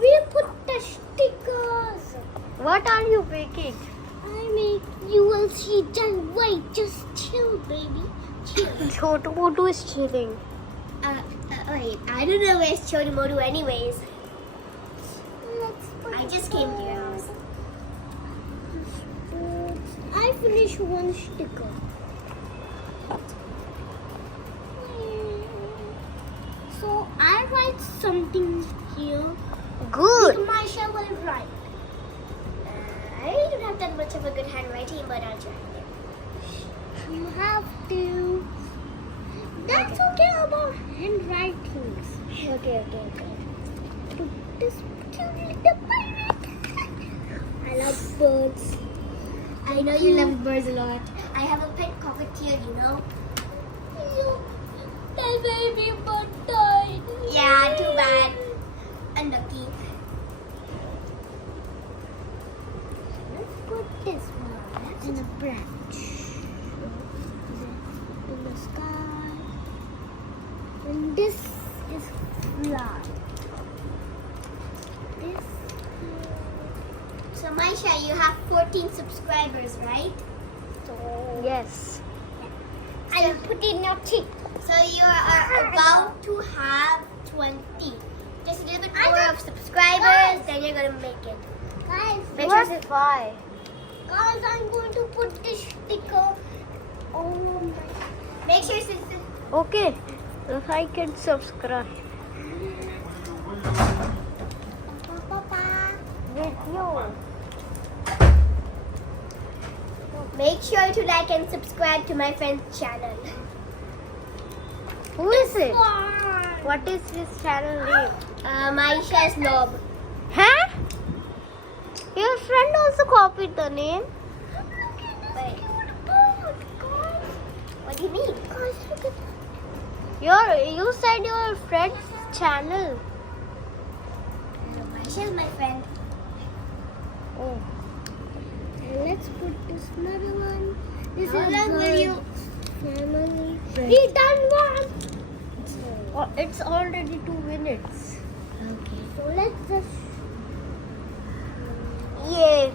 we put the stickers. What are you making? You will see. Just wait. Just chill, baby. Chill. Chotu Motu is chilling. Wait. I don't know where's Chotu Motu anyways. I just came to your house. I finished one sticker. So I write something here. Good. Maisha will write. I don't have that much of a good handwriting, but I'll try. You have to. That's okay about handwritings. Okay. Put this cute little pirate. I love birds. I know you love birds a lot. I have a pet cockatiel, you know. The baby bird died. Yeah, too bad. Unlucky. Let's put this one in a branch. In the sky. And this is fly. This. So Maisha, you have 14 subscribers, right? Yes. I'll put in your cheek. So you are about to have 20. Just a little bit more of subscribers, then you're gonna make it. Guys, Where's 5? guys, I'm going to put this sticker. Oh my! Make sure it's Okay. If I can subscribe. Video. Make sure to like and subscribe to my friend's channel. Who is it? What is his channel name? Maisha's Lob. Huh? Your friend also copied the name. Wait. What do you mean? Guys, look at that. You said your friend's channel. Maisha's my friend. Oh. And let's put this another one. This How is long will you- family. Friend. We done one. Oh, it's already 2 minutes. Okay. So let's just. Yay.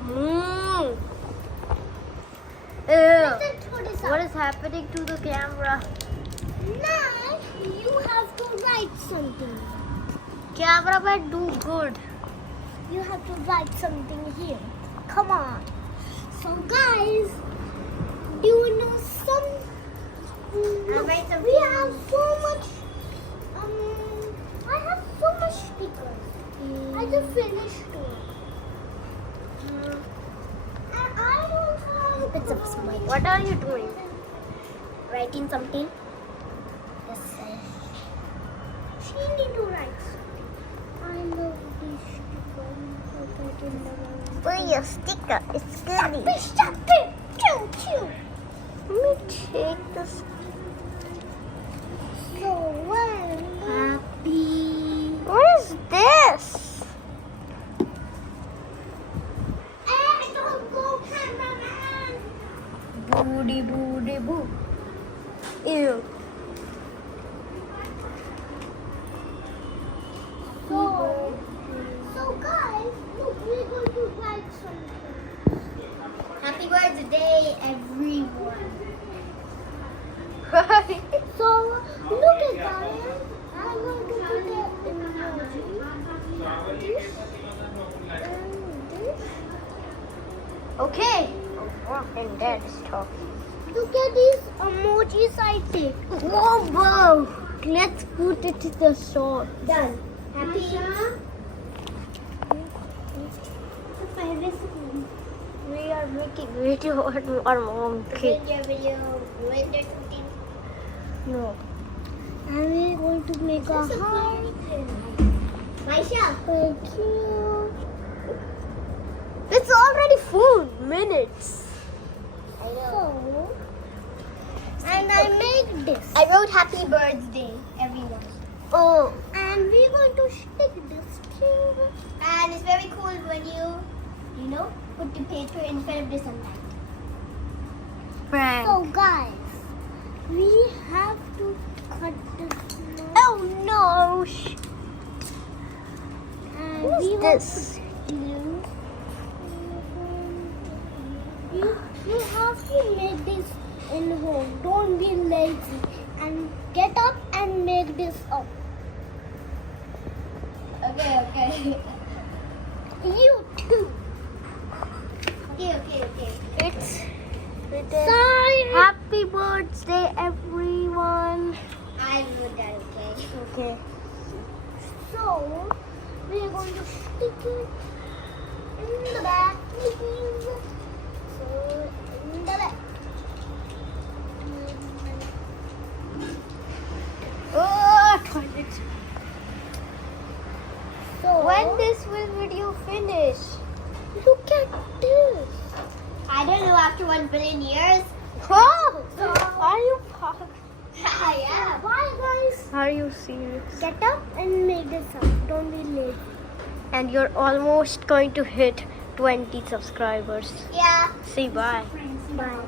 Let's just put this What up. is happening to the camera? Now you have to write something. Cameraman, do good. You have to write something here. Come on. So guys, do you know some? I'll write something. We have so much. I have so much stickers. I just finished one. And I don't have. It's a smile. What are you doing? Writing something. Yes, sir. She need to write something. I love these stickers. Put your sticker. It's slimy. Stop it! Choo. Let me take this. So when happy. What is this? Hey, don't go, cameraman. Booty boo. Ew. So guys, look, we're going to write something. Happy birthday, everyone. So look at guys. I'm going to put an emoji. This and this. Okay. And that is talking. Look at these emojis I take. Whoa. Let's put it to the short. Done. Happy. We are making video on our mom. Okay. Video. When there's something. No. And we're going to make a heart. Maisha. Thank you. It's already 4 minutes. I know. And I made this. I wrote happy birthday, everyone. Oh. And we're going to stick this thing. And it's very cool when you put the paper in front of the sunlight. Frank. So guys, we have to cut this. Oh no. And is We this? You have to make this in home. Don't be lazy and get up and make this up. Okay. You too. Okay. It's written. Sorry. Happy birthday, everyone. I wrote that. Okay. So we are going to stick it in the back, please. So in the back. Oh, toilet. So When this will video finish? look at this. I don't know. After 1 billion years. Oh, Are you? yeah. Bye guys. Are you serious? Get up and make this up. Don't be lazy. And you're almost going to hit 20 subscribers. Yeah. Say bye. Bye.